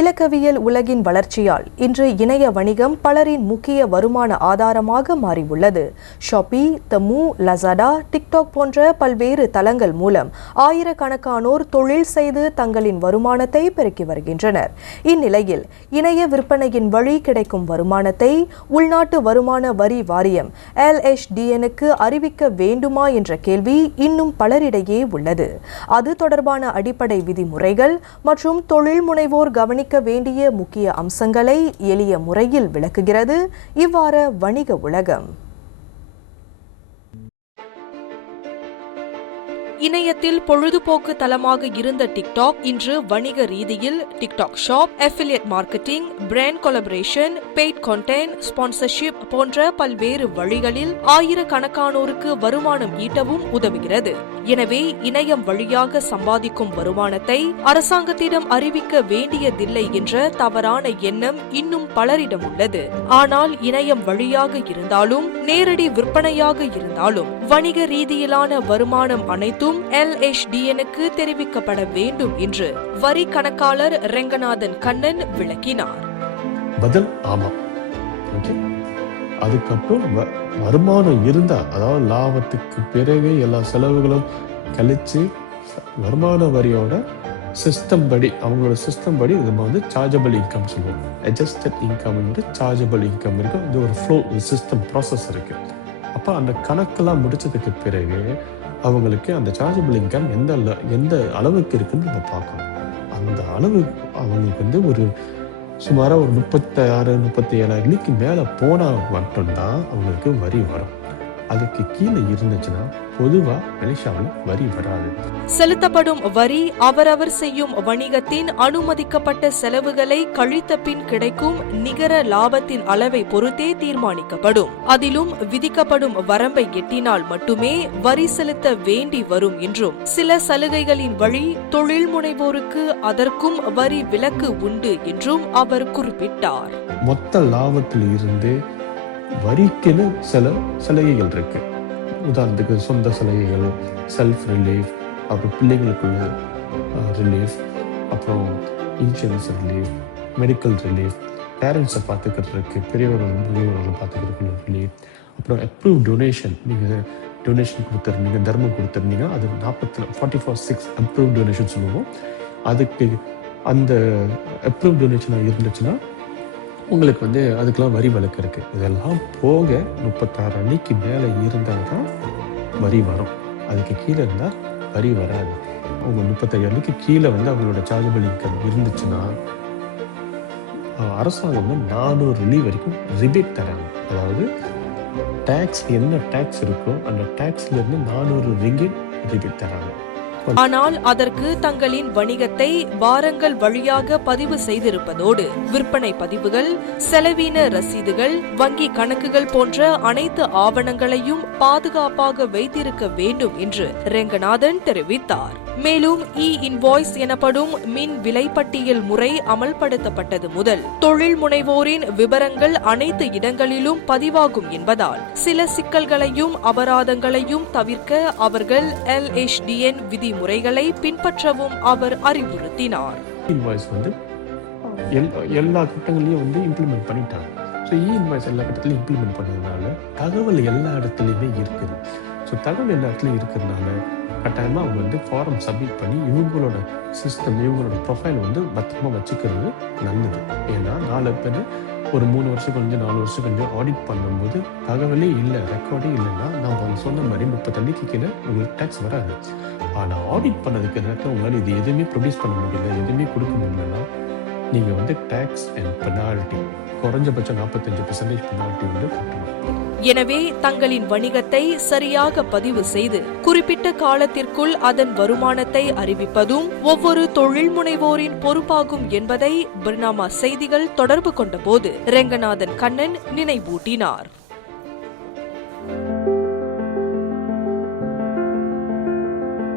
இலக்கவியல் உலகின் வளர்ச்சியால் இன்று இணைய வணிகம் பலரின் முக்கிய வருமான ஆதாரமாக மாறியுள்ளது. ஷாப்பி, தமு, லசாடா, டிக்டாக் போன்ற பல்வேறு தளங்கள் மூலம் ஆயிரக்கணக்கானோர் தொழில் செய்து தங்களின் வருமானத்தை பெருக்கி வருகின்றனர். இந்நிலையில் இணைய விற்பனையின் வழி கிடைக்கும் வருமானத்தை உள்நாட்டு வருமான வரி வாரியம் LHDNக்கு அறிவிக்க வேண்டுமா என்ற கேள்வி இன்னும் பலரிடையே உள்ளது. அது தொடர்பான அடிப்படை விதிமுறைகள் மற்றும் தொழில் முனைவோர் கவனிக்க வேண்டிய முக்கிய அம்சங்களை எளிய முறையில் விளக்குகிறது இவ்வார வணிக உலகம். இணையத்தில் பொழுதுபோக்கு தளமாக இருந்த டிக்டாக் இன்று வணிக ரீதியில் TikTok shop, affiliate marketing, brand collaboration, paid content, sponsorship போன்ற பல்வேறு வழிகளில் ஆயிரக்கணக்கானோருக்கு வருமானம் ஈட்டவும் உதவுகிறது. எனவே இணையம் வழியாக சம்பாதிக்கும் வருமானத்தை அரசாங்கத்திடம் அறிவிக்க வேண்டியதில்லை என்ற தவறான எண்ணம் இன்னும் பலரிடம் உள்ளது. ஆனால் இணையம் வழியாக இருந்தாலும் நேரடி விற்பனையாக இருந்தாலும் வணிக ரீதியிலான வருமானம் அனைத்தும் LHDNக்கு தெரிவிக்கப்பட வேண்டும் என்று வரி கணக்காளர் ரெங்கநாதன் கண்ணன் விளக்கினார். பதில் ஆமாம். அதுக்கப்புறம் வருமானம் இருந்தா, அதாவது லாபத்துக்கு பிறகு எல்லா செலவுகளும் கழிச்சு வருமான வரியோட சிஸ்டம் படி, அவங்களோட சிஸ்டம் படி நம்ம வந்து சார்ஜபிள் இன்கம் சொல்லுவோம். அட்ஜஸ்டட் இன்கம் வந்து சார்ஜபிள் இன்கம் இருக்கு. இது ஒரு ஃப்ளோ சிஸ்டம் ப்ராசஸ் இருக்கு. அப்போ அந்த கணக்கெல்லாம் முடிச்சதுக்கு பிறகு அவங்களுக்கு அந்த சார்ஜபிள் இன்கம் எந்த அளவுக்கு இருக்குன்னு நம்ம பார்க்கணும். அந்த அளவு அவங்களுக்கு வந்து ஒரு சுமாராக ஒரு 36-37 மேலே போனால் மட்டும்தான் அவங்களுக்கு வரி வரும். அதுக்கு கீழே இருந்துச்சுன்னா பொதுவா மலேசியாவில் வரி வராது. செலுத்தப்படும் வரி அவரவர் செய்யும் வணிகத்தின் அனுமதிக்கப்பட்ட செலவுகளை கழித்த பின் கிடைக்கும் நிகர லாபத்தின் அளவை பொறுத்தே தீர்மானிக்கப்படும். அதிலும் விதிக்கப்படும் வரம்பை எட்டினால் மட்டுமே வரி செலுத்த வேண்டி வரும் என்றும் சில சலுகைகளின் வழி தொழில் முனைவோருக்கு அதற்கும் வரி விலக்கு உண்டு என்றும் அவர் குறிப்பிட்டார். மொத்த லாபத்தில் இருந்து வரிக்குன்னு சில சலுகைகள் இருக்கு. உதாரணத்துக்கு சொந்த சலுகைகள், செல்ஃப் ரிலீஃப், அப்புறம் பிள்ளைங்களுக்குள்ள ரிலீஃப், அப்புறம் இன்சூரன்ஸ் ரிலீஃப், மெடிக்கல் ரிலீஃப், பேரண்ட்ஸை பார்த்துக்கிறதுக்கு, பெரியவர்கள் பார்த்துக்கிறதுக்கு ரிலீஃப், அப்புறம் அப்ரூவ் டொனேஷன். நீங்கள் டொனேஷன் கொடுத்துருந்தீங்க, தர்மம் கொடுத்துருந்தீங்க, அது 44/6 அப்ரூவ் டொனேஷன் சொல்லுவோம். அதுக்கு அந்த அப்ரூவ் டொனேஷனாக இருந்துச்சுன்னா உங்களுக்கு வந்து அதுக்கெல்லாம் வரி விலக்கு இருக்குது. இதெல்லாம் போக 36 அன்னைக்கு மேலே இருந்தால் தான் வரி வரும். அதுக்கு கீழே இருந்தால் வரி வராது. அவங்க 35 அன்னைக்கு கீழே வந்து அவங்களோட சார்ஜபிள் இன்கம் இருந்துச்சுன்னா அரசாங்கம் வந்து 400 ரிலி வரைக்கும் ரிபேட் தராங்க. அதாவது டேக்ஸ் என்ன டேக்ஸ் இருக்கோ அந்த டேக்ஸ்ல இருந்து 400 ரிங்கிட் ரிபேட் தராங்க. ஆனால் அதற்கு தங்களின் வணிகத்தை வாரங்கள் வழியாக பதிவு செய்திருப்பதோடு விற்பனை பதிவுகள், செலவின ரசீதுகள், வங்கி கணக்குகள் போன்ற அனைத்து ஆவணங்களையும் பாதுகாப்பாக வைத்திருக்க வேண்டும் என்று ரெங்கநாதன் தெரிவித்தார். மேலும் இன்வாய்ஸ் எனப்படும் மின் விலைப்பட்டியல் முறை அமல்படுத்தப்பட்டது முதல் தொழில் முனைவோரின் விவரங்கள் அனைத்து இடங்களிலும் பதிவாகும் என்பதால் சில சிக்கல்களையும் அபராதங்களையும் தவிர்க்க அவர்கள் LHDN விதிமுறைகளை பின்பற்றவும் அவர் அறிவுறுத்தினார். இன்வாய்ஸ் வந்து எல்லா கட்டங்களையும் வந்து இம்ப்ளிமெண்ட் பண்ணிட்டாங்க. ஸோ இன்வாய்ஸ் எல்லா கட்டத்திலையும் இம்ப்ளிமெண்ட் பண்ணதுனால தகவல் எல்லா இடத்துலையுமே இருக்குது. ஸோ தகவல் எல்லா இடத்துலையும் இருக்கிறதுனால கட்டாயமாக அவங்க வந்து ஃபார்ம் சப்மிட் பண்ணி இவங்களோட சிஸ்டம், இவங்களோட ப்ரொஃபைல் வந்து பத்திரமா வச்சுக்கிறது நல்லது. ஏன்னா நாலு பேர் ஒரு 3 வருஷம் கொஞ்சம் 4 வருஷம் கொஞ்சம் ஆடிட் பண்ணும்போது தகவலே இல்லை, ரெக்கார்டே இல்லைன்னா நம்ம சொன்ன மாதிரி 30 அன்னைக்கு கீழே உங்களுக்கு டேக்ஸ் வராது. ஆனால் ஆடிட் பண்ணதுக்கு நேரத்தில் உங்களால் இது எதுவுமே ப்ரொடியூஸ் பண்ண முடியல, எதுவுமே கொடுக்க முடியலன்னா நீங்கள் வந்து டேக்ஸ் அண்ட் பெனால்ட்டி குறைஞ்சபட்சம் 45% பெனால்ட்டி வந்து கட்டணும். எனவே தங்களின் வணிகத்தை சரியாக பதிவு செய்து குறிப்பிட்ட காலத்திற்குள் அதன் வருமானத்தை அறிவிப்பதும் ஒவ்வொரு தொழில் முனைவோரின் பொறுப்பாகும் என்பதை பர்னாமா செய்திகள் தொடர்பு கொண்டபோது ரெங்கநாதன் கண்ணன் நினைவூட்டினார்.